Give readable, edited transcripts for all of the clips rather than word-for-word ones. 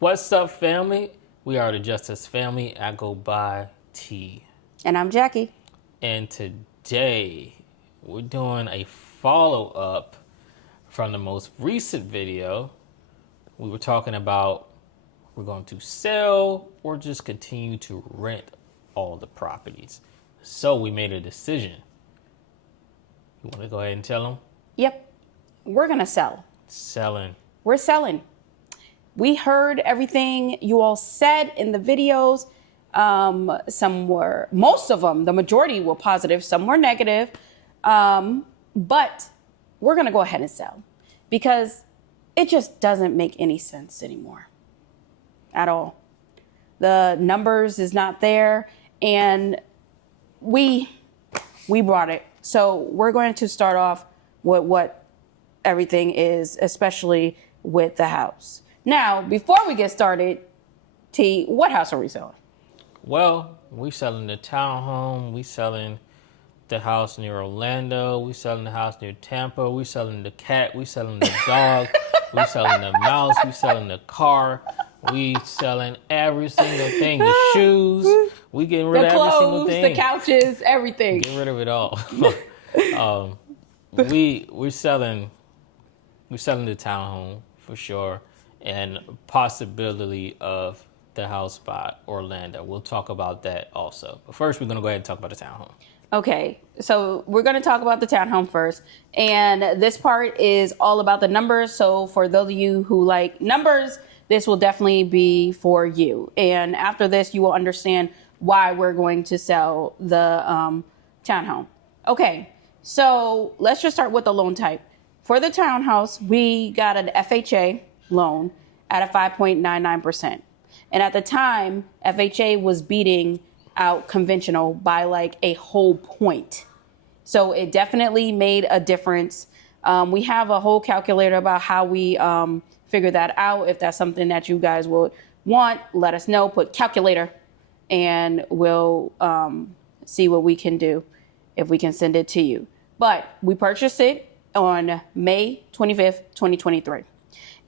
What's up, family? We are the Justice Family. I go by T. And I'm Jackie. And today, we're doing a follow-up from the most recent video. We were talking about we're going to sell or just continue to rent all the properties. So we made a decision. You want to go ahead and tell them? Yep. We're going to sell. Selling. We're selling. We heard everything you all said in the videos. Most of them, the majority were positive. Some were negative. But we're going to go ahead and sell because it just doesn't make any sense anymore at all. The numbers is not there, and we brought it. So we're going to start off with what everything is, especially with the house. Now, before we get started, T, what house are we selling? Well, we selling the townhome. We selling the house near Orlando. We selling the house near Tampa. We selling the cat. We selling the dog. We selling the mouse. We selling the car. We selling every single thing. The shoes. We getting rid of every single thing. The couches, everything. Get rid of it all. We're selling the townhome for sure, and possibility of the house by Orlando. We'll talk about that also. But first, we're gonna go ahead and talk about the townhome. Okay, so we're going to talk about the townhome first. And this part is all about the numbers. So for those of you who like numbers, this will definitely be for you. And after this, you will understand why we're going to sell the townhome. Okay, so let's just start with the loan type. For the townhouse, we got an FHA loan at a 5.99%. And at the time, FHA was beating out conventional by like a whole point. So it definitely made a difference. We have a whole calculator about how we figure that out. If that's something that you guys would want, let us know. Put calculator and we'll see what we can do if we can send it to you. But we purchased it on May 25th, 2023.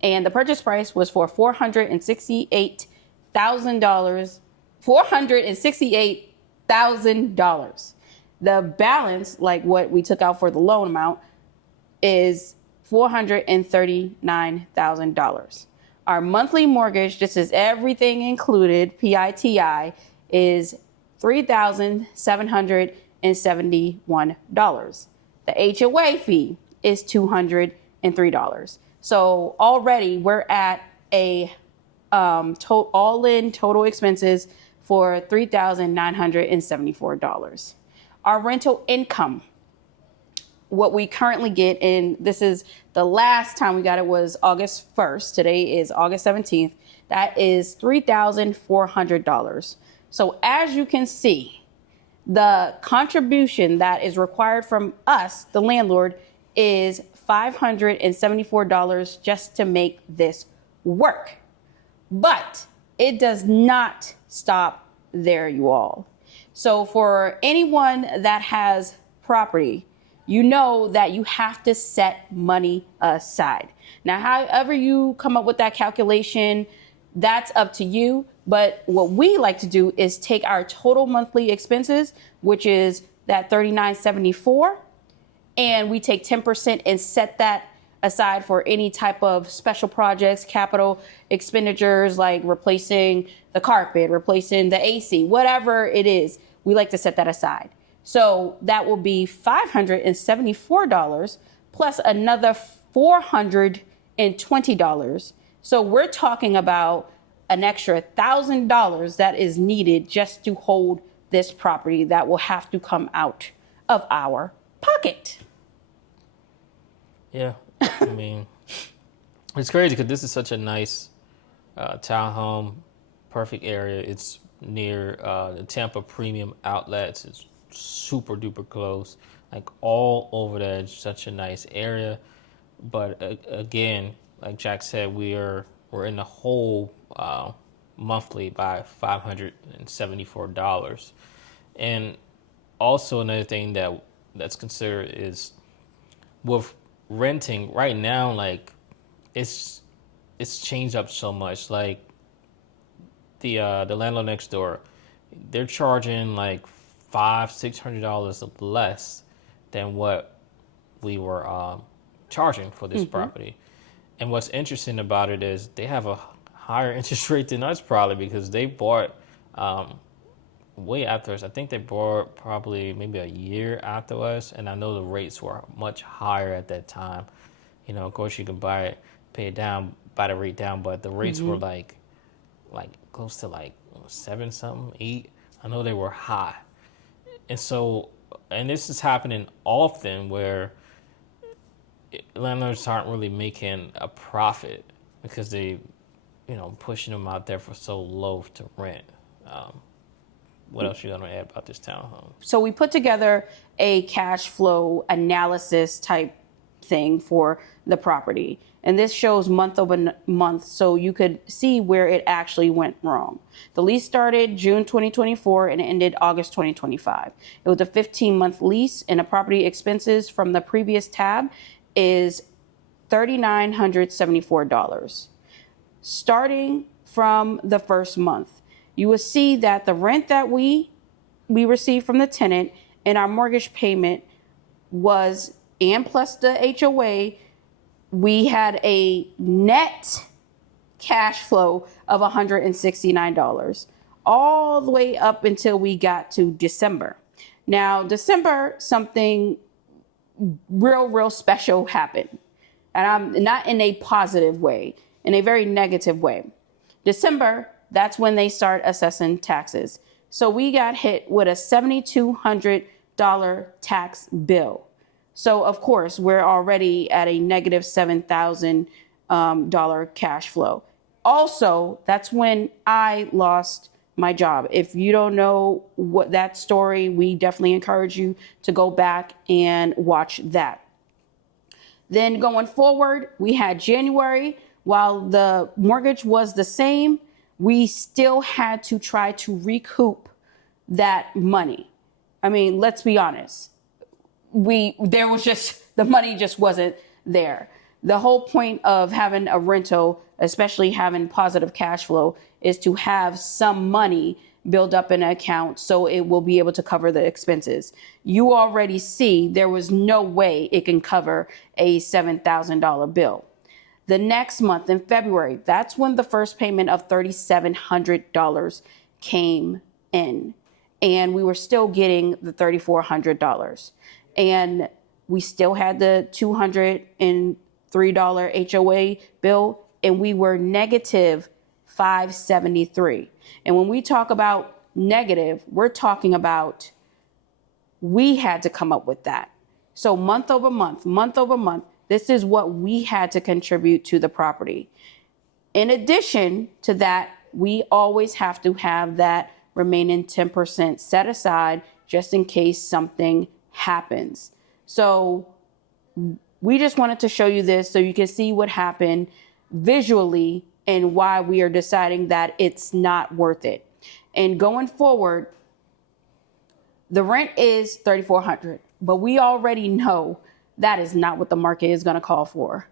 And the purchase price was for $468,000. $468,000. The balance, like what we took out for the loan amount, is $439,000. Our monthly mortgage, this is everything included, PITI, is $3,771. The HOA fee is $203. So already we're at a all-in total expenses for $3,974. Our rental income, what we currently get, and this is the last time we got it was August 1st. Today is August 17th. That is $3,400. So as you can see, the contribution that is required from us, the landlord, is $574 just to make this work. But it does not stop there, you all. So for anyone that has property, you know that you have to set money aside. Now, however you come up with that calculation, that's up to you. But what we like to do is take our total monthly expenses, which is that $39.74, and we take 10% and set that aside for any type of special projects, capital expenditures, like replacing the carpet, replacing the AC, whatever it is, we like to set that aside. So that will be $574 plus another $420. So we're talking about an extra $1,000 that is needed just to hold this property that will have to come out of our pocket. Yeah, I mean, it's crazy because this is such a nice townhome, perfect area. It's near the Tampa Premium Outlets. It's super duper close, like all over there. It's such a nice area. But again, like Jack said, we're in the hole monthly by $574. And also another thing that's considered is with renting right now, like it's changed up so much. Like the landlord next door, they're charging like $500-$600 less than what we were charging for this property. And what's interesting about it is they have a higher interest rate than us, probably because they bought way after us. I think they bought probably maybe a year after us, and I know the rates were much higher at that time. You know, of course, you can buy it, pay it down, buy the rate down, but the rates were like close to like 7 something, 8. I know they were high, and so, and this is happening often where landlords aren't really making a profit because they, you know, pushing them out there for so low to rent. What else you gonna add about this townhome? So we put together a cash flow analysis type thing for the property. And this shows month over month, so you could see where it actually went wrong. The lease started June 2024 and ended August 2025. It was a 15-month lease, and the property expenses from the previous tab is $3,974. Starting from the first month, you will see that the rent that we received from the tenant and our mortgage payment was, and plus the HOA, we had a net cash flow of $169 all the way up until we got to December. Now, December, something real special happened. And I'm not in a positive way, in a very negative way. December, that's when they start assessing taxes. So we got hit with a $7,200 tax bill. So of course, we're already at a negative $7,000 cash flow. Also, that's when I lost my job. If you don't know what that story, we definitely encourage you to go back and watch that. Then going forward, we had January. While the mortgage was the same, we still had to try to recoup that money. I mean, let's be honest. The money just wasn't there. The whole point of having a rental, especially having positive cash flow, is to have some money build up in an account so it will be able to cover the expenses. You already see there was no way it can cover a $7,000 bill. The next month in February, that's when the first payment of $3,700 came in. And we were still getting the $3,400. And we still had the $203 HOA bill, and we were negative $573. And when we talk about negative, we're talking about we had to come up with that. So month over month, this is what we had to contribute to the property. In addition to that, we always have to have that remaining 10% set aside just in case something happens. So we just wanted to show you this so you can see what happened visually and why we are deciding that it's not worth it. And going forward, the rent is $3,400, but we already know that is not what the market is going to call for.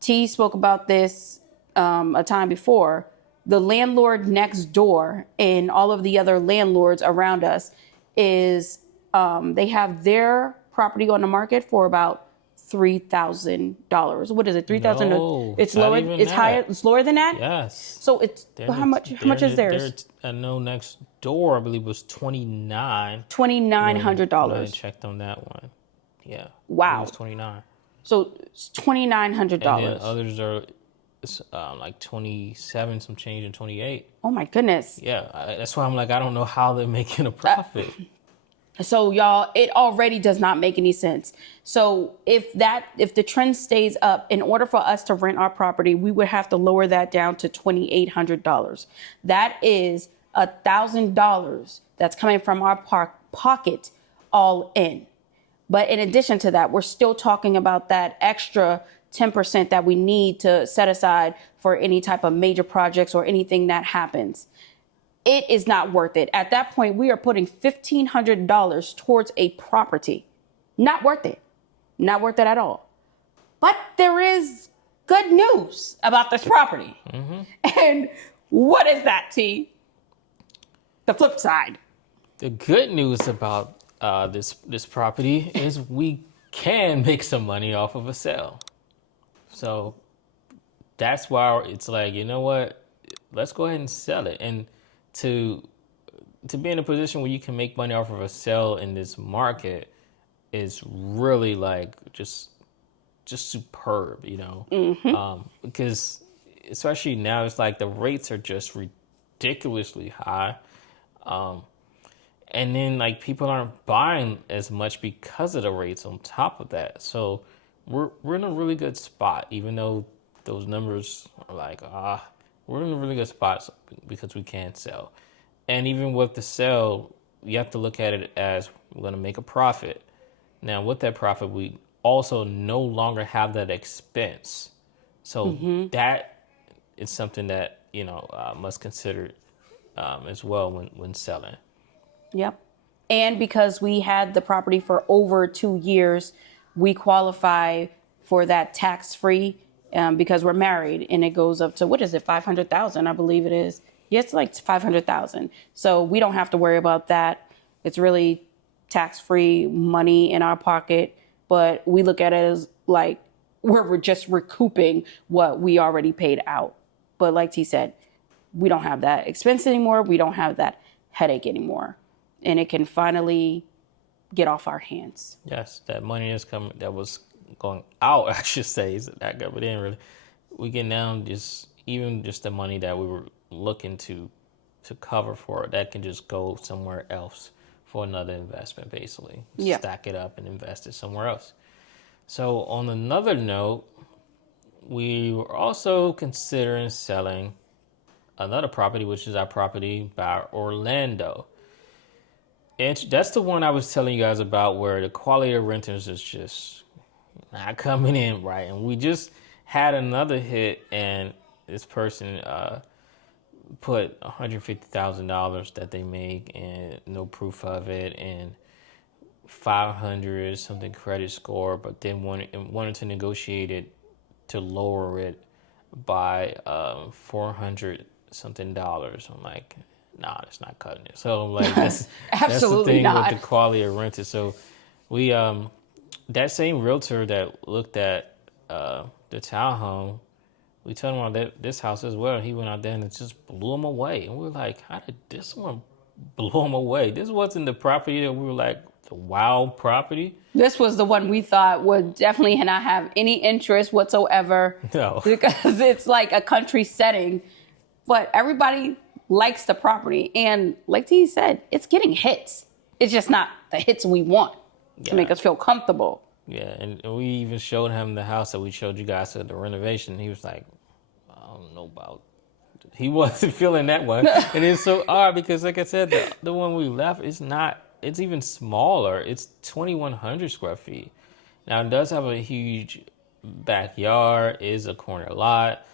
T spoke about this a time before. The landlord next door and all of the other landlords around us is they have their property on the market for about $3,000. What is it? $3,000? No, it's not lower. even It's that. higher. It's lower than that. Yes. So it's how much? How much is theirs? I know next door, I believe, was $2,900. $2,900. I checked on that one. Yeah. Wow. It was 29. So it's $2,900. And then others are like 27, some change, and 28. Oh my goodness. Yeah, that's why I'm like, I don't know how they're making a profit. So y'all, it already does not make any sense. So if the trend stays up, in order for us to rent our property, we would have to lower that down to $2,800. That is $1,000 that's coming from our pocket all in. But in addition to that, we're still talking about that extra 10% that we need to set aside for any type of major projects or anything that happens. It is not worth it. At that point, we are putting $1,500 towards a property. Not worth it. Not worth it at all. But there is good news about this property. Mm-hmm. And what is that, T? The flip side. The good news about this property is we can make some money off of a sale. So that's why it's like, you know what? Let's go ahead and sell it. And to be in a position where you can make money off of a sale in this market is really like just superb, you know, because especially now it's like the rates are just ridiculously high, and then like people aren't buying as much because of the rates on top of that. So we're in a really good spot, even though those numbers are like we're in a really good spot because we can sell, and even with the sale, you have to look at it as we're going to make a profit. Now, with that profit, we also no longer have that expense. So that is something that, you know, must consider as well when selling. Yep. And because we had the property for over 2 years, we qualify for that tax-free because we're married, and it goes up to, what is it, 500,000, I believe it is. Yeah, it's like 500,000. So we don't have to worry about that. It's really tax-free money in our pocket, but we look at it as like we're just recouping what we already paid out. But like T said, we don't have that expense anymore. We don't have that headache anymore. And it can finally get off our hands. Yes, that money is coming. That was going out, I should say, is that good? But then really, we get down just the money that we were looking to cover for. That can just go somewhere else for another investment, basically. Yeah. Stack it up and invest it somewhere else. So on another note, we were also considering selling another property, which is our property by Orlando. And that's the one I was telling you guys about where the quality of renters is just not coming in right. And we just had another hit, and this person put $150,000 that they make and no proof of it, and 500 something credit score, but then wanted to negotiate it to lower it by 400 something dollars. I'm like, nah, it's not cutting it. So I'm like, that's the thing not. with the quality of renters. So we that same realtor that looked at the townhome, we told him about this house as well. He went out there and it just blew him away. And we were like, how did this one blow him away? This wasn't the property that we were like, the wow property. This was the one we thought would definitely not have any interest whatsoever. No. Because it's like a country setting. But everybody likes the property. And like T said, it's getting hits. It's just not the hits we want to make us feel comfortable. Yeah, and we even showed him the house that we showed you guys at the renovation. He was like, I don't know about... He wasn't feeling that one. And it's so odd because, like I said, the one we left is not... It's even smaller. It's 2,100 square feet. Now, it does have a huge backyard. It is a corner lot.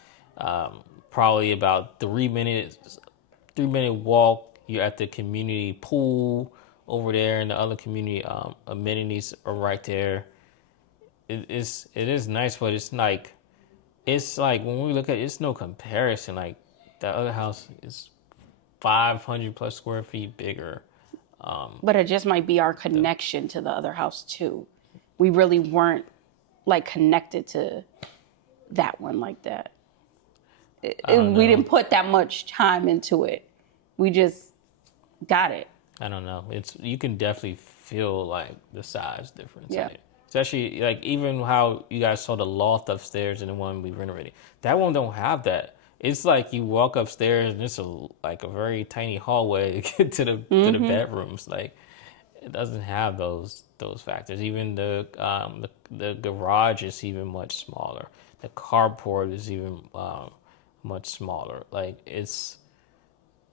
Probably about 3 minute walk. You're at the community pool over there, and the other community amenities are right there. It is nice, but it's like when we look at it, it's no comparison. Like the other house is 500 plus square feet bigger. But it just might be our connection to the other house too. We really weren't like connected to that one like that. We didn't put that much time into it. We just got it. I don't know. You can definitely feel like the size difference. Yeah. In it. Especially like even how you guys saw the loft upstairs in the one we renovated. That one don't have that. It's like you walk upstairs and it's like a very tiny hallway to get to the bedrooms. Like it doesn't have those factors. Even the garage is even much smaller. The carport is even much smaller. Like it's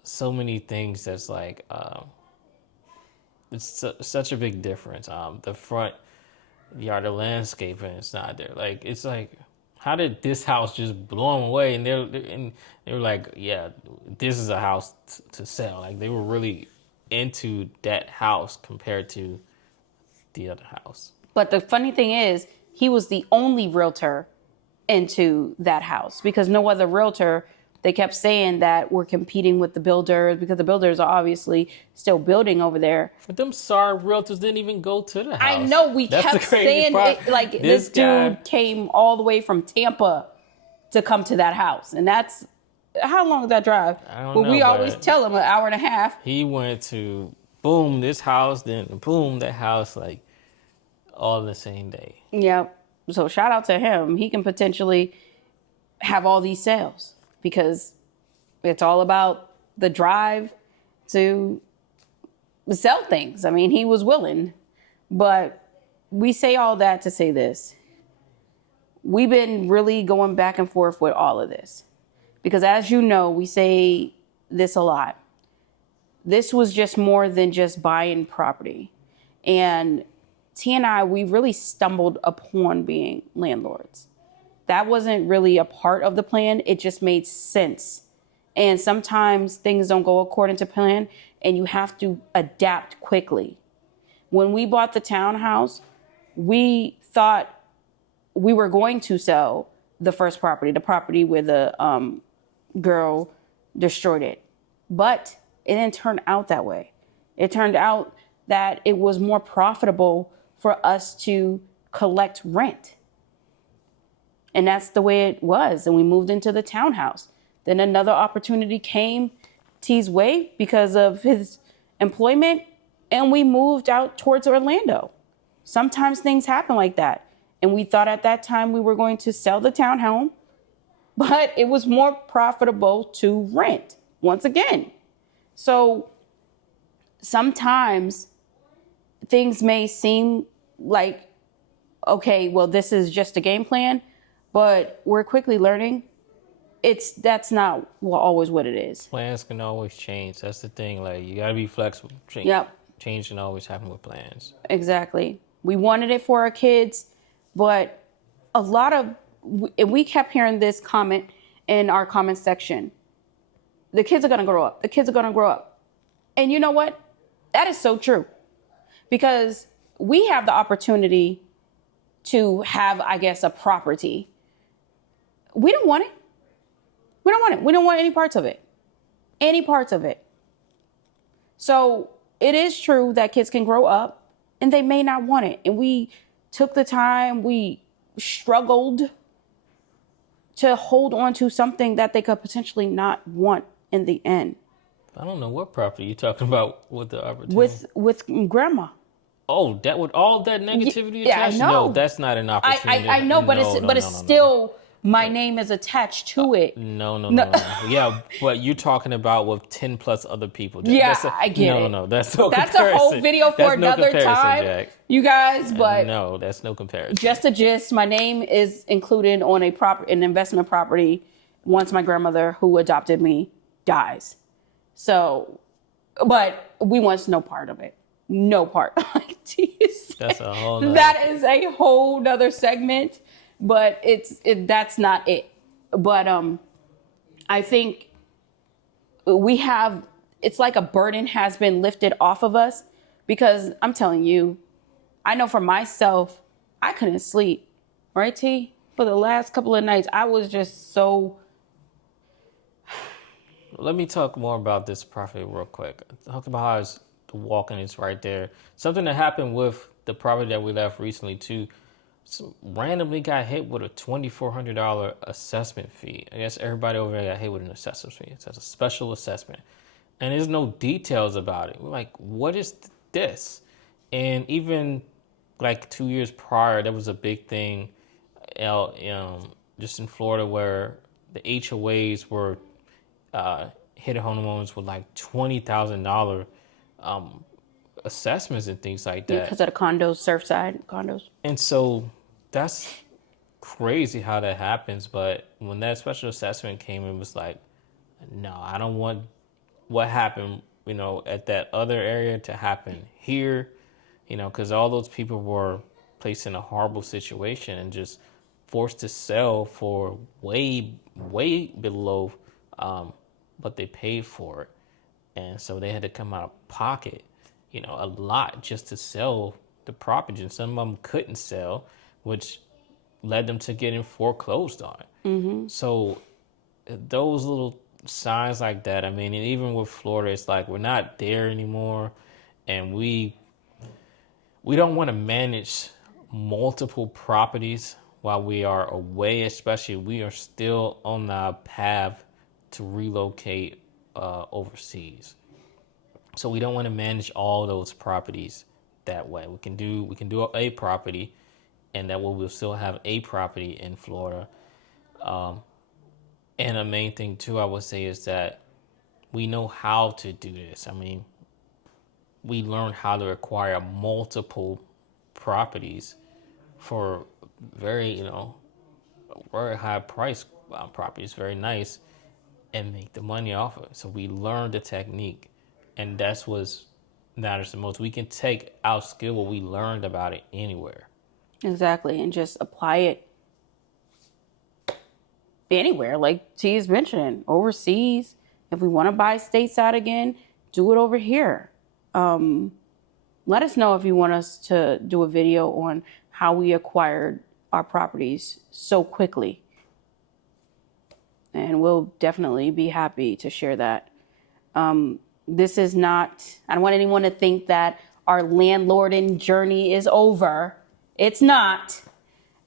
so many things that's like it's such a big difference. The front yard, the landscaping, it's not there. Like it's like, how did this house just blow them away? And they were like, yeah, this is a house to sell. Like they were really into that house compared to the other house. But the funny thing is, he was the only realtor into that house because no other realtor they kept saying that we're competing with the builders because the builders are obviously still building over there. But them sorry realtors didn't even go to the house. I know, we That's the kept crazy saying part. it, like this guy, dude came all the way from Tampa to come to that house. And that's, how long is that drive? I don't Well, know, we always but tell him an hour and a half. he went to boom this house, then boom that house, like all in the same day. Yeah. So shout out to him. He can potentially have all these sales because it's all about the drive to sell things. I mean, he was willing, but we say all that to say this. We've been really going back and forth with all of this because, as you know, we say this a lot. This was just more than just buying property. And T and I, we really stumbled upon being landlords. That wasn't really a part of the plan. It just made sense. And sometimes things don't go according to plan and you have to adapt quickly. When we bought the townhouse, we thought we were going to sell the first property, the property where the girl destroyed it. But it didn't turn out that way. It turned out that it was more profitable for us to collect rent. And that's the way it was. And we moved into the townhouse. Then another opportunity came T's way because of his employment, and we moved out towards Orlando. Sometimes things happen like that. And we thought at that time we were going to sell the townhome, but it was more profitable to rent once again. So sometimes things may seem like, okay, well, this is just a game plan, but we're quickly learning that's not always what it is. Plans can always change. That's the thing. Like, you gotta be flexible. Yep. Change can always happen with plans. Exactly. We wanted it for our kids, but a lot of, we kept hearing this comment in our comment section. The kids are going to grow up. The kids are going to grow up. And you know what? That is so true. Because we have the opportunity to have, I guess, a property. We don't want it. We don't want it. We don't want any parts of it. Any parts of it. So it is true that kids can grow up and they may not want it. And we took the time, we struggled to hold on to something that they could potentially not want in the end. I don't know what property you're talking about with the opportunity. With grandma. Oh, that with all that negativity attached? I know. No, that's not an opportunity. I know, but it's still my name is attached to it. No. Yeah, but you're talking about with 10 plus other people. I get it. No. That's a whole video for another time, Jack. you guys. But no, that's no comparison. Just a gist. My name is included on an investment property once my grandmother, who adopted me, dies. So, but we want no part of it. No part. That's a whole nother. That is a whole nother segment, but that's not it. But I think it's like a burden has been lifted off of us, because I'm telling you, I know for myself, I couldn't sleep, right, T? For the last couple of nights, I was just so. Let me talk more about this property real quick. Talk about how the walking is right there. Something that happened with the property that we left recently too. Randomly got hit with a $2,400 assessment fee. I guess everybody over there got hit with an assessment fee. It's a special assessment, and there's no details about it. We're like, what is this? And even like 2 years prior, there was a big thing, just in Florida, where the HOAs were hitting homeowners with like $20,000 assessments and things like that. Because of the condos, Surfside condos. And so that's crazy how that happens. But when that special assessment came, it was like, no, I don't want what happened, at that other area to happen here, because all those people were placed in a horrible situation and just forced to sell for way, way below what they paid for it. And so they had to come out of pocket, a lot just to sell the property. And some of them couldn't sell, which led them to getting foreclosed on. Mm-hmm. So those little signs like that. I mean, and even with Florida, it's like we're not there anymore, and we don't want to manage multiple properties while we are away, especially we are still on our path to relocate overseas. So we don't want to manage all those properties that way. We can do a property, and that way we'll still have a property in Florida. And the main thing too, I would say, is that we know how to do this. I mean, we learned how to acquire multiple properties for very, very high price properties, very nice, and make the money off of it. So we learned the technique, and that's what matters the most. We can take our skill, what we learned about it, anywhere. Exactly, and just apply it anywhere. Like T is mentioning, overseas. If we want to buy stateside again, do it over here. Let us know if you want us to do a video on how we acquired our properties so quickly. And we'll definitely be happy to share that. This is not, I don't want anyone to think that our landlording journey is over. It's not.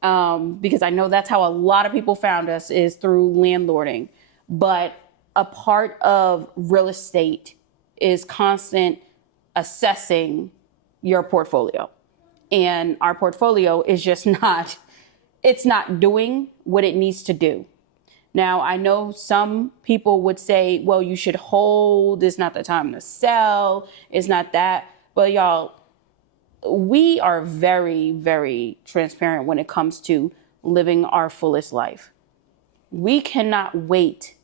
Because I know that's how a lot of people found us, is through landlording. But a part of real estate is constant assessing your portfolio. And our portfolio is just not, it's not doing what it needs to do. Now, I know some people would say, well, you should hold. It's not the time to sell. It's not that. But y'all, we are very, very transparent when it comes to living our fullest life. We cannot wait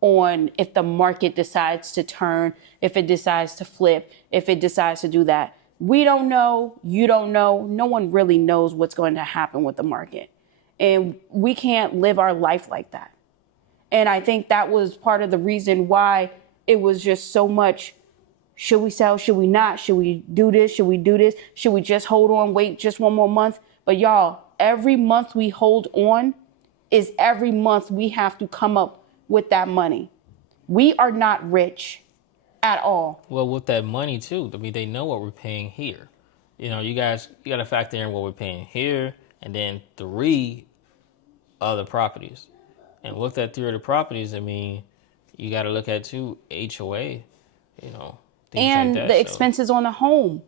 on if the market decides to turn, if it decides to flip, if it decides to do that. We don't know. You don't know. No one really knows what's going to happen with the market. And we can't live our life like that. And I think that was part of the reason why it was just so much, should we sell? Should we not? Should we do this? Should we do this? Should we just hold on, wait just one more month? But y'all, every month we hold on is every month we have to come up with that money. We are not rich at all. Well, with that money too, I mean, they know what we're paying here. You guys, you got to factor in what we're paying here, and then 3 other properties. And with that 3 other properties, I mean, you got to look at too HOA, things And like that. the expenses on the home,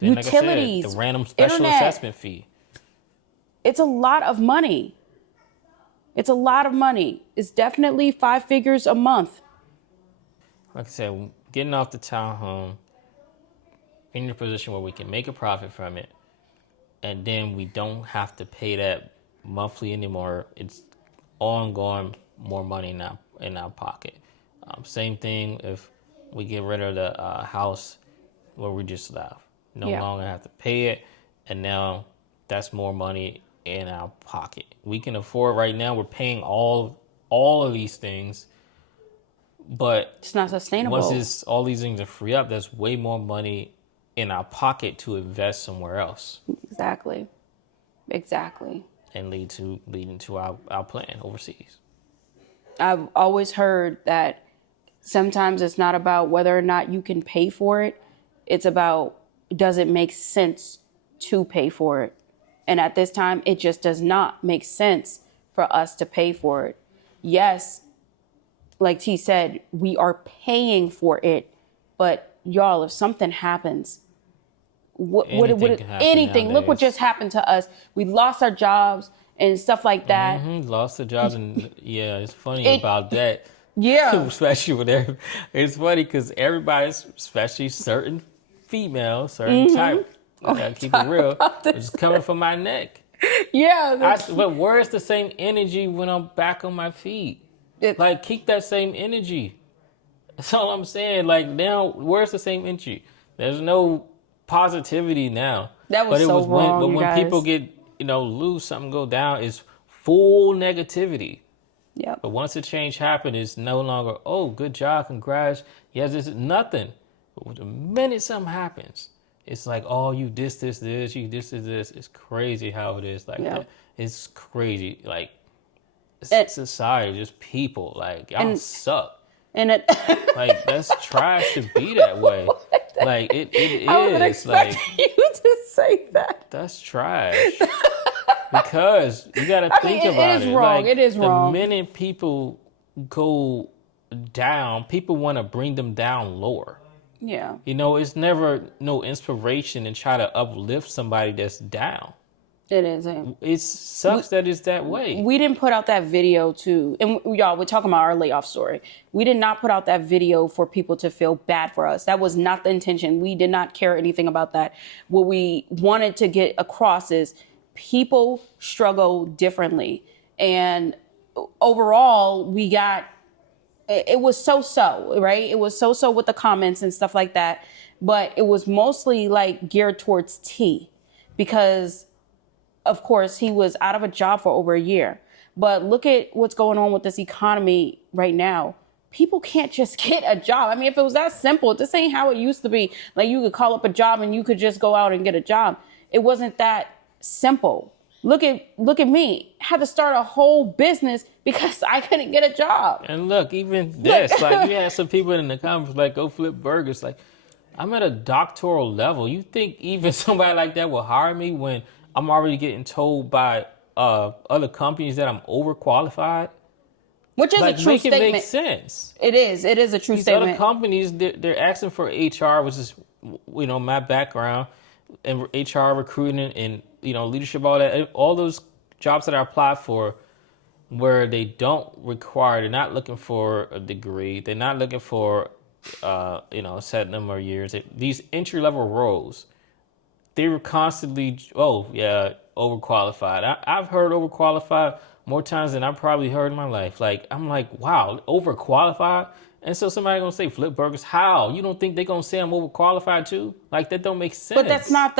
Then, utilities, like I said, the random special internet. assessment fee. It's a lot of money. It's a lot of money. It's definitely 5 figures a month. Like I said, getting off the townhome, in a position where we can make a profit from it, and then we don't have to pay that monthly anymore. It's ongoing, more money in our pocket. Same thing if we get rid of the house where we just left. No longer have to pay it, and now that's more money in our pocket. We can afford right now. We're paying all of these things, but It's not sustainable. once all these things are free up, there's way more money in our pocket to invest somewhere else. Exactly. And leading to our plan overseas. I've always heard that sometimes it's not about whether or not you can pay for it. It's about, does it make sense to pay for it? And at this time, it just does not make sense for us to pay for it. Yes, like T said, we are paying for it. But y'all, if something happens, anything, look what just happened to us. We lost our jobs and stuff like that. Lost the jobs, and it's funny about that. Yeah. Especially with it's funny because everybody's, especially certain females, certain type, I gotta keep it real, it's coming from my neck. Yeah. But where's the same energy when I'm back on my feet? Like, keep that same energy. That's all I'm saying. Like, now, where's the same energy? There's no positivity now. That was so wrong, But you when guys. people get, lose something, go down, it's full negativity. Yep. But once a change happens, it's no longer, oh, good job, congrats. Yes, this is nothing. But the minute something happens, it's like, oh, you this, you this. It's crazy how it is like that. It's crazy. Like, society, just people. Like, y'all and suck. and it, Like, that's trash to be that way. Like, it I wasn't is. Like, expecting you to say that. that's trash. Because you got to think it about is it. wrong. Like, It is wrong. The minute people go down, people want to bring them down lower. Yeah. You know, it's never no inspiration and try to uplift somebody that's down. It isn't. It sucks that it's that way. We didn't put out that video and y'all, we're talking about our layoff story. We did not put out that video for people to feel bad for us. That was not the intention. We did not care anything about that. What we wanted to get across is people struggle differently. And overall, it was so-so, right? It was so-so with the comments and stuff like that. But it was mostly like geared towards T, because of course, he was out of a job for over a year. But look at what's going on with this economy right now. People can't just get a job. I mean, if it was that simple, this ain't how it used to be. Like, you could call up a job and you could just go out and get a job. It wasn't that simple. Look at me. I had to start a whole business because I couldn't get a job. And look, even this, like, you had some people in the comments like, go flip burgers. Like, I'm at a doctoral level. You think even somebody like that will hire me when I'm already getting told by other companies that I'm overqualified? Which is like, a true make statement. It make sense. It is. It is a true These statement. other companies, they're asking for HR, which is, you know, my background, and HR, recruiting, and, you know, leadership, all that. All those jobs that I applied for, where they don't require, they're not looking for a degree, they're not looking for, you know, a set number of years. These entry-level roles, they were constantly, oh, yeah, overqualified. I've heard overqualified more times than I've probably heard in my life. Like, I'm like, wow, overqualified? And so somebody gonna say flip burgers. How? You don't think they gonna say I'm overqualified too? Like, that don't make sense. But that's not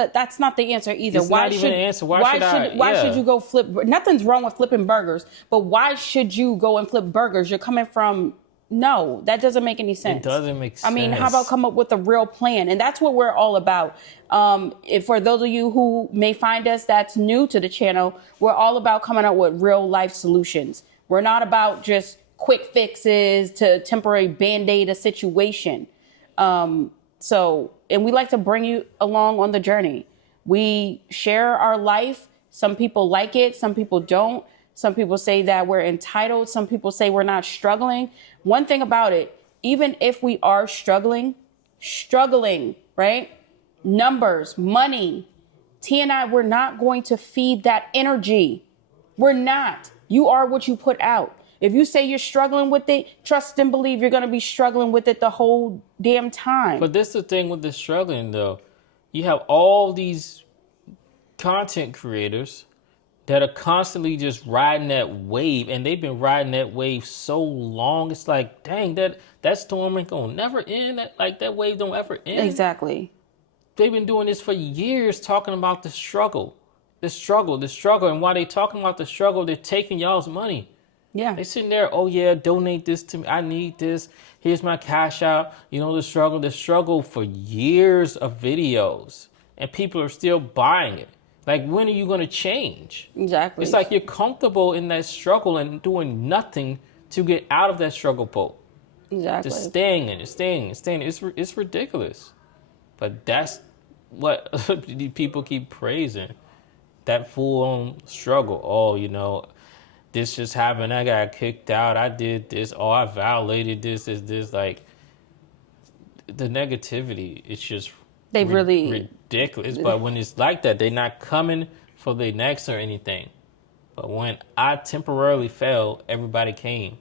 the answer either. It's not even an answer. Why should you go flip? Nothing's wrong with flipping burgers, but why should you go and flip burgers? You're coming from, no, that doesn't make any sense. It doesn't make sense. I mean, how about come up with a real plan? And that's what we're all about. If for those of you who may find us that's new to the channel, we're all about coming up with real life solutions. We're not about just quick fixes to temporary band-aid a situation. And we like to bring you along on the journey. We share our life. Some people like it, some people don't. Some people say that we're entitled. Some people say we're not struggling. One thing about it, even if we are struggling, right? Numbers, money. T and I, we're not going to feed that energy. We're not. You are what you put out. If you say you're struggling with it, trust and believe you're going to be struggling with it the whole damn time. But this is the thing with the struggling, though. You have all these content creators that are constantly just riding that wave, and they've been riding that wave so long. It's like, dang, that storm ain't gonna never end. That wave don't ever end. Exactly. They've been doing this for years, talking about the struggle. And while they talking about the struggle, they're taking y'all's money. Yeah. They sitting there, oh yeah, donate this to me. I need this. Here's my cash out. You know, the struggle for years of videos, and people are still buying it. Like, when are you going to change? Exactly. It's like you're comfortable in that struggle and doing nothing to get out of that struggle pole. Exactly. Just staying in it. It's ridiculous. But that's what people keep praising. That full-on struggle. Oh, you know, this just happened. I got kicked out. I did this. Oh, I violated this. Like, the negativity, it's just ridiculous. But when it's like that, they're not coming for the next or anything. But when I temporarily fell, everybody came.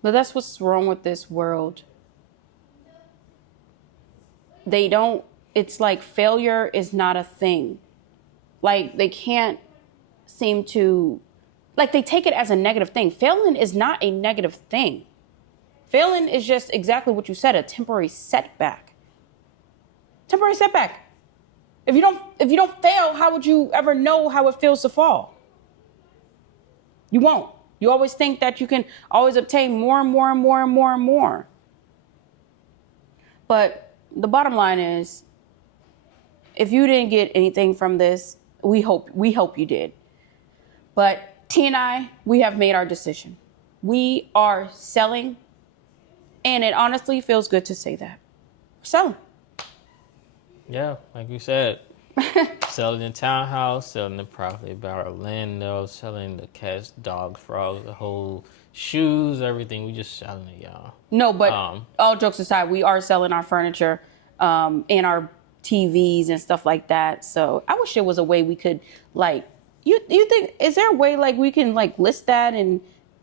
But that's what's wrong with this world. It's like failure is not a thing. Like, they can't seem to, like, they take it as a negative thing. Failing is not a negative thing. Failing is just exactly what you said, a temporary setback. Temporary setback. If you don't fail, how would you ever know how it feels to fall? You won't. You always think that you can always obtain more and more and more and more and more. But the bottom line is, if you didn't get anything from this, we hope you did. But T and I, we have made our decision. We are selling, and it honestly feels good to say that. We're selling. Yeah, like you said, selling the townhouse, selling the property by Orlando, selling the cats, dogs, frogs, the whole shoes, everything. We just selling it, y'all. No, but all jokes aside, we are selling our furniture and our TVs and stuff like that. So I wish there was a way we could, like, you think, is there a way, like, we can, like, list that and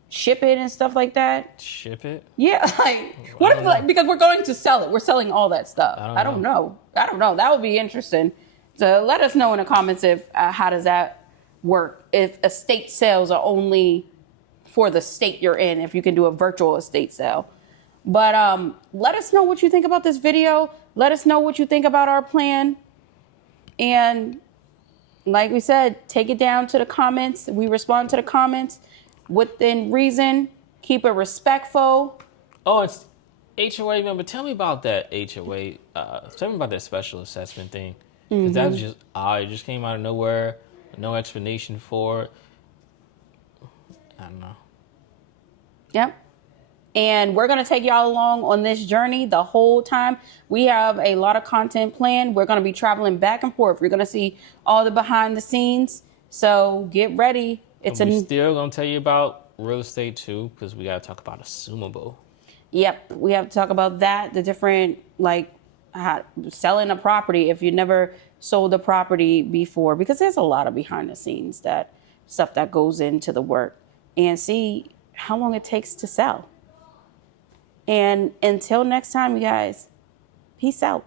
ship it and stuff like that? Ship it? Yeah, like, what if, like, because we're going to sell it. We're selling all that stuff. I don't know. That would be interesting. So let us know in the comments if how does that work? If estate sales are only for the state you're in, if you can do a virtual estate sale. But let us know what you think about this video. Let us know what you think about our plan. And like we said, take it down to the comments. We respond to the comments within reason. Keep it respectful. Oh, it's HOA member. Tell me about that HOA. Tell me about that special assessment thing. Because that was just odd. It just came out of nowhere. No explanation for it. I don't know. Yep. And we're going to take y'all along on this journey the whole time. We have a lot of content planned. We're going to be traveling back and forth. You're going to see all the behind the scenes. So get ready. We're still going to tell you about real estate too, because we got to talk about assumable. Yep. We have to talk about that. The different, like, selling a property if you never sold a property before, because there's a lot of behind the scenes stuff that goes into the work, and see how long it takes to sell. And until next time, you guys, peace out.